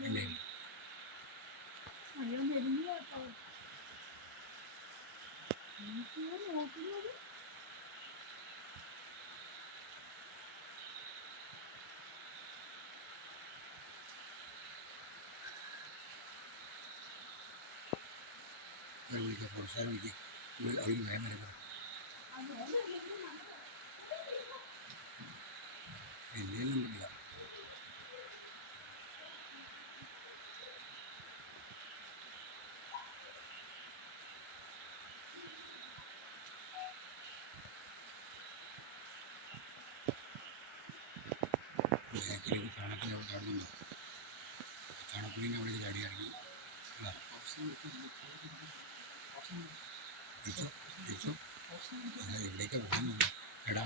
ഇല്ലേ വിളിക്കുക പുറസ്ഥാനം വിളിക്കുക അവർക്ക് ഭയം വരക്കാം എന്തെങ്കിലും ഉണ്ടല്ല ബേക്കറിക്ക് ചാണകത്തിന് അവിടെ ചാടുന്നുണ്ടോ ചാണകപ്പുളിൻ്റെ അവിടെ ചാടി ഇറങ്ങി വിളിച്ചോ വിളിച്ചോ അല്ല എവിടേക്കാണ് പോകുന്നത് എടാ